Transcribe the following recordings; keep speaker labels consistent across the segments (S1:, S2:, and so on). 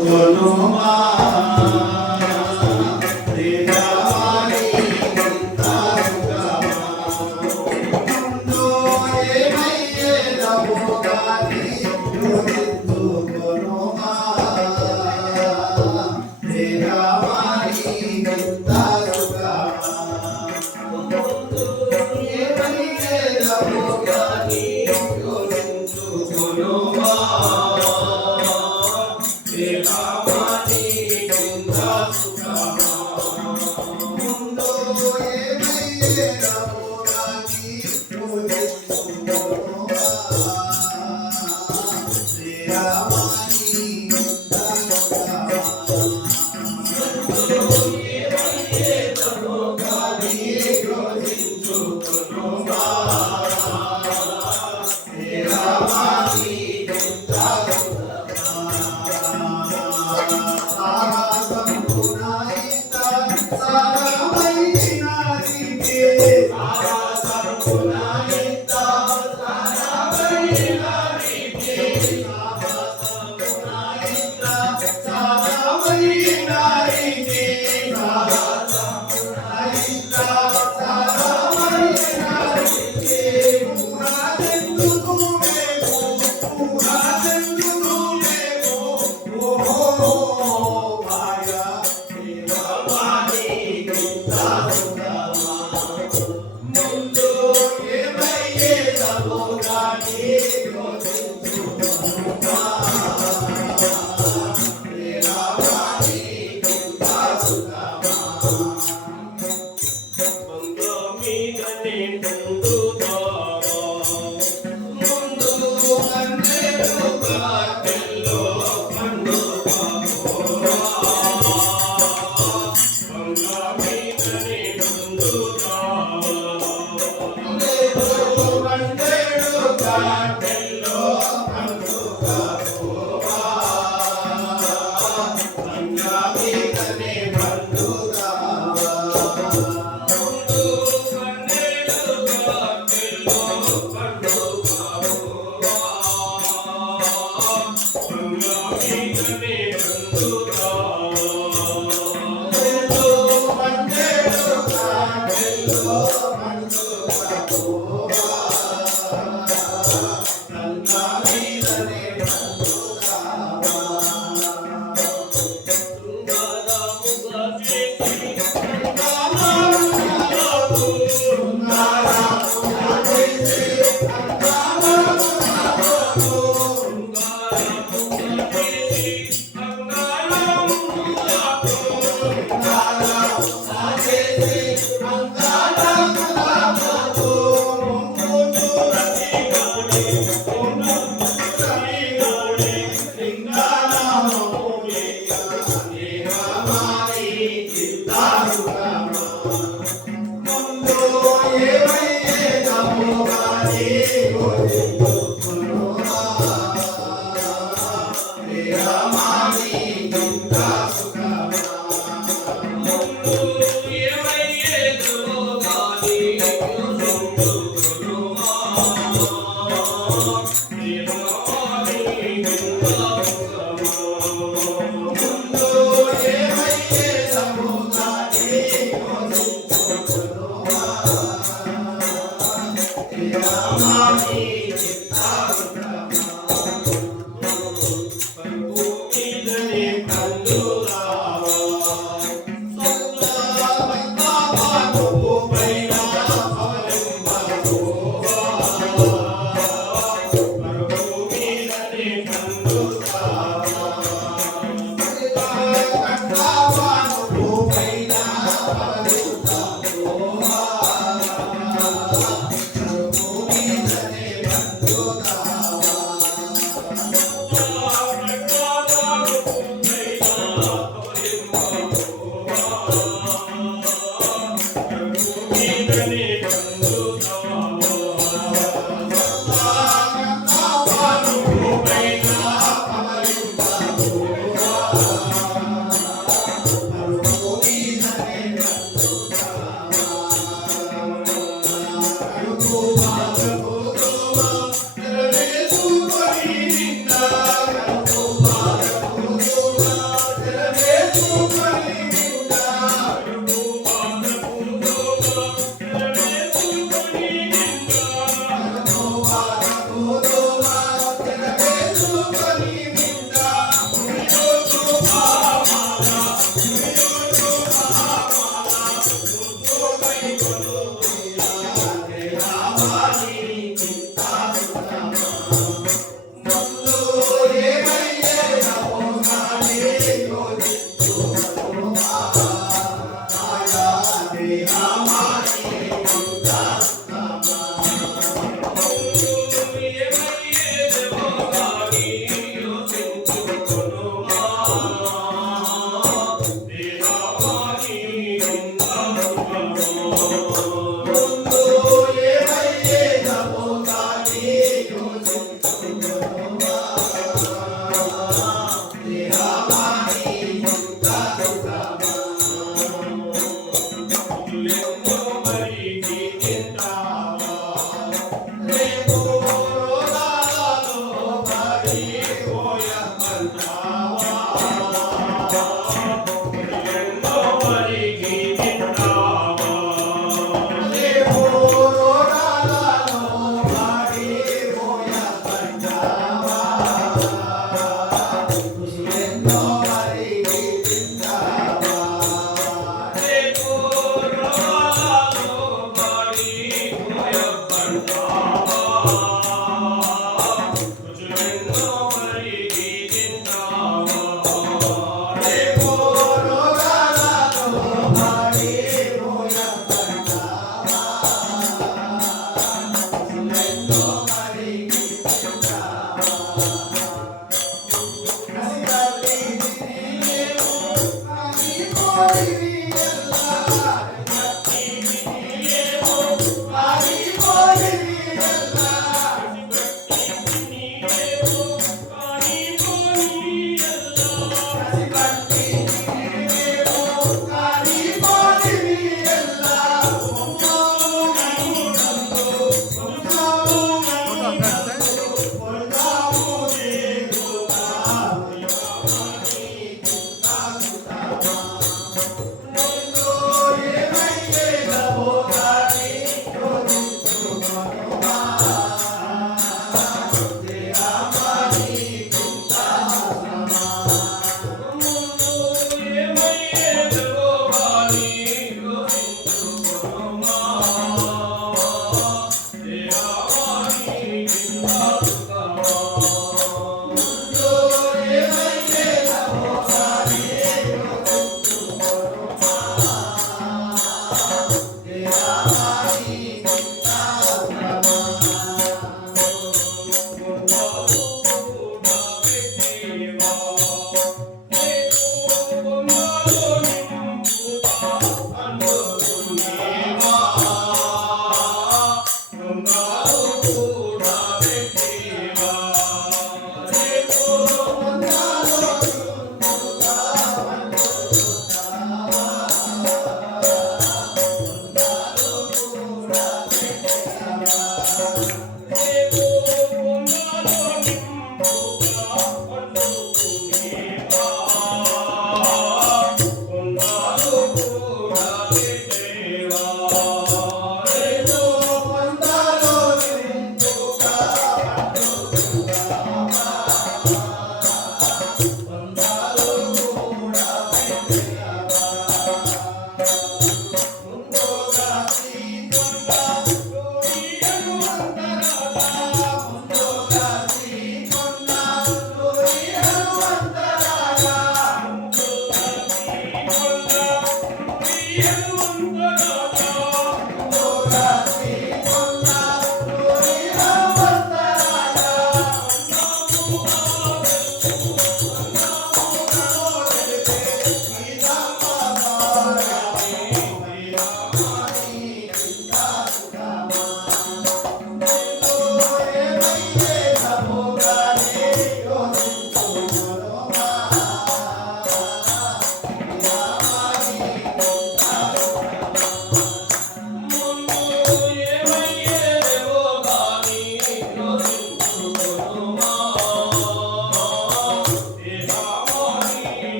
S1: Tulungan Música Oh, Indra,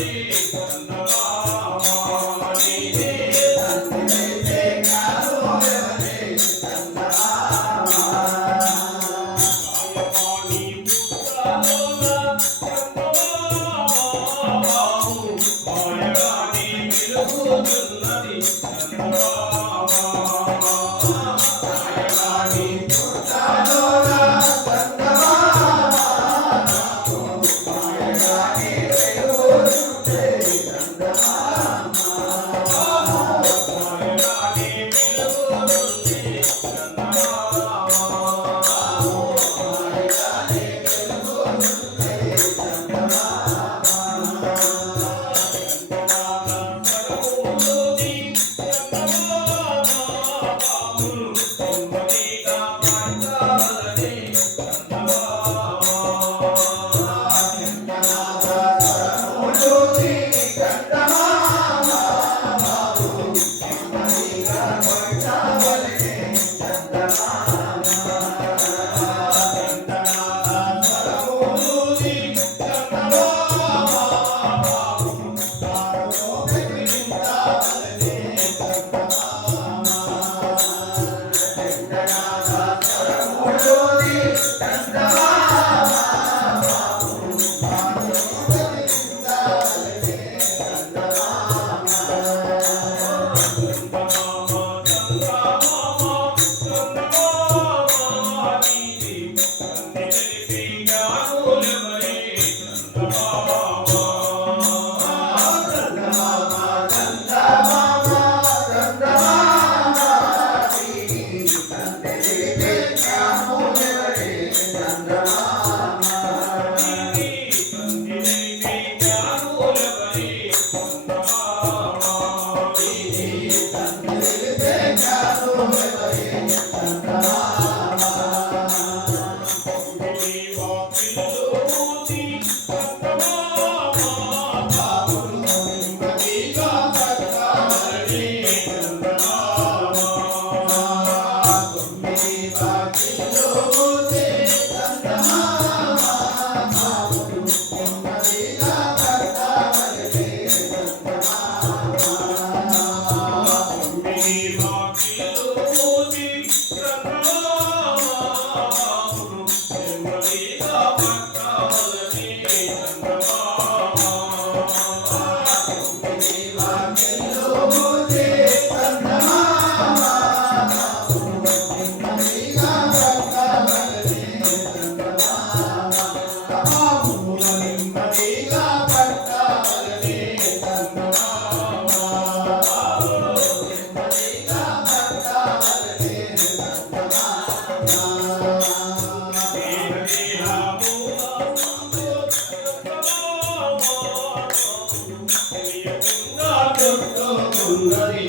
S1: see. ఉన్నది